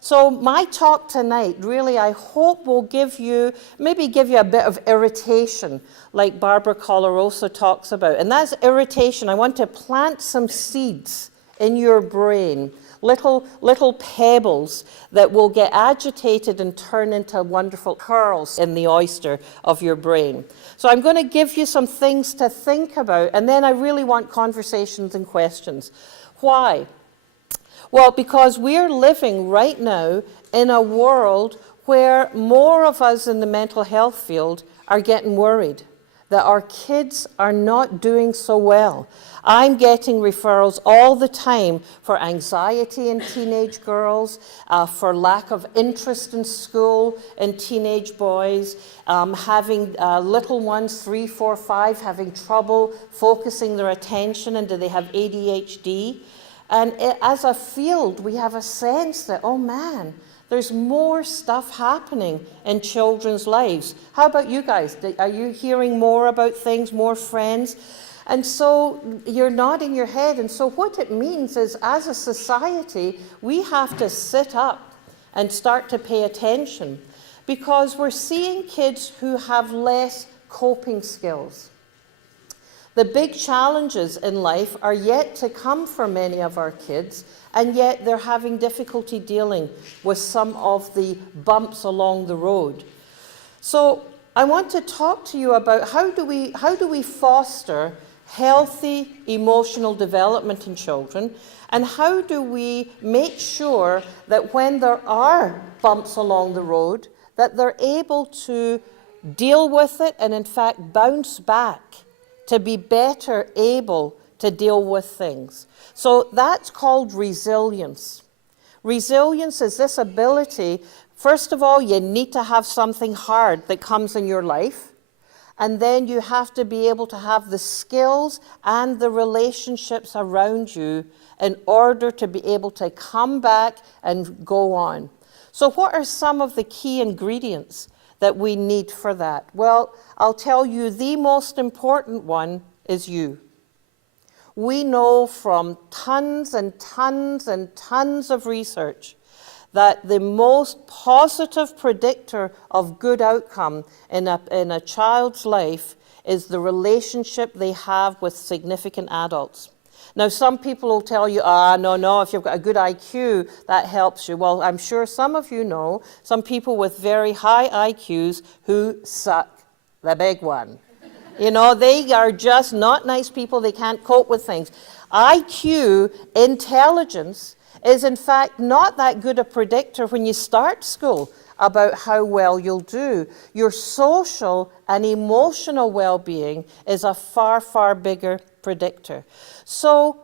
So my talk tonight, really, I hope will maybe give you a bit of irritation, like Barbara Colorosa talks about. And that's irritation. I want to plant some seeds in your brain, little pebbles that will get agitated and turn into wonderful pearls in the oyster of your brain. So I'm going to give you some things to think about, and then I really want conversations and questions. Why? Well, because we're living right now in a world where more of us in the mental health field are getting worried that our kids are not doing so well. I'm getting referrals all the time for anxiety in teenage girls, for lack of interest in school in teenage boys, having little ones, 3, 4, 5, having trouble focusing their attention, and do they have ADHD? And as a field, we have a sense that, oh man, there's more stuff happening in children's lives. How about you guys? Are you hearing more about things, more friends? And so you're nodding your head. And so what it means is, as a society, we have to sit up and start to pay attention, because we're seeing kids who have less coping skills. The big challenges in life are yet to come for many of our kids, and yet they're having difficulty dealing with some of the bumps along the road. So I want to talk to you about how do we foster healthy emotional development in children, and how do we make sure that when there are bumps along the road, that they're able to deal with it and in fact bounce back to be better able to deal with things. So that's called resilience. Resilience is this ability, first of all, you need to have something hard that comes in your life, and then you have to be able to have the skills and the relationships around you in order to be able to come back and go on. So what are some of the key ingredients that we need for that? Well, I'll tell you, the most important one is you. We know from tons and tons and tons of research that the most positive predictor of good outcome in a child's life is the relationship they have with significant adults. Now, some people will tell you, no, if you've got a good IQ, that helps you. Well, I'm sure some of you know some people with very high IQs who suck the big one. You know, they are just not nice people. They can't cope with things. IQ, intelligence, is in fact not that good a predictor when you start school about how well you'll do. Your social and emotional well-being is a far, far bigger predictor. So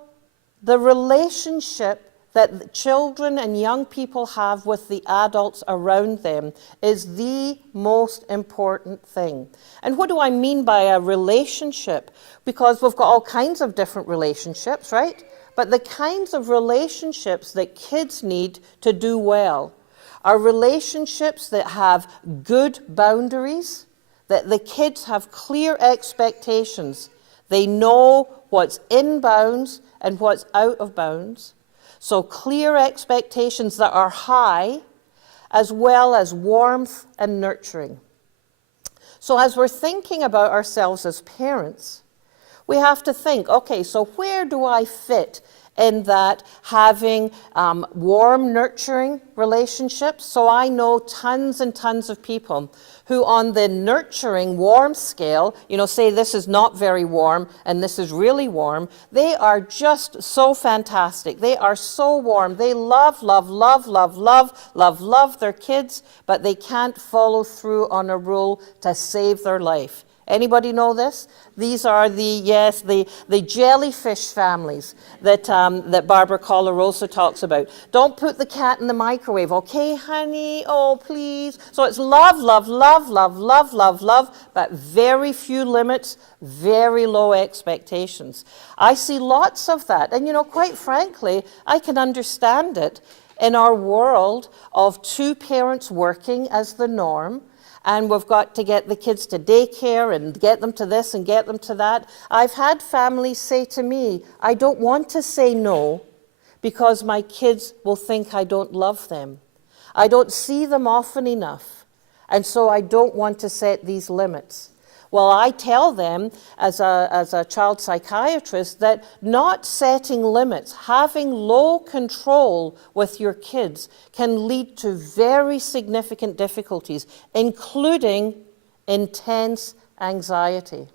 the relationship that children and young people have with the adults around them is the most important thing. And what do I mean by a relationship? Because we've got all kinds of different relationships, right? But the kinds of relationships that kids need to do well are relationships that have good boundaries, that the kids have clear expectations. They know what's in bounds and what's out of bounds. So clear expectations that are high, as well as warmth and nurturing. So as we're thinking about ourselves as parents, we have to think, okay, so where do I fit in that having warm, nurturing relationships? So I know tons and tons of people who on the nurturing, warm scale, say this is not very warm and this is really warm, they are just so fantastic. They are so warm. They love their kids, but they can't follow through on a rule to save their life. Anybody know this? These are the jellyfish families that Barbara Colorosa talks about. Don't put the cat in the microwave, okay, honey? Oh, please. So it's love, but very few limits, very low expectations. I see lots of that. And, quite frankly, I can understand it in our world of two parents working as the norm. And we've got to get the kids to daycare and get them to this and get them to that. I've had families say to me, I don't want to say no because my kids will think I don't love them. I don't see them often enough, and so I don't want to set these limits. Well, I tell them as a child psychiatrist that not setting limits, having low control with your kids can lead to very significant difficulties, including intense anxiety.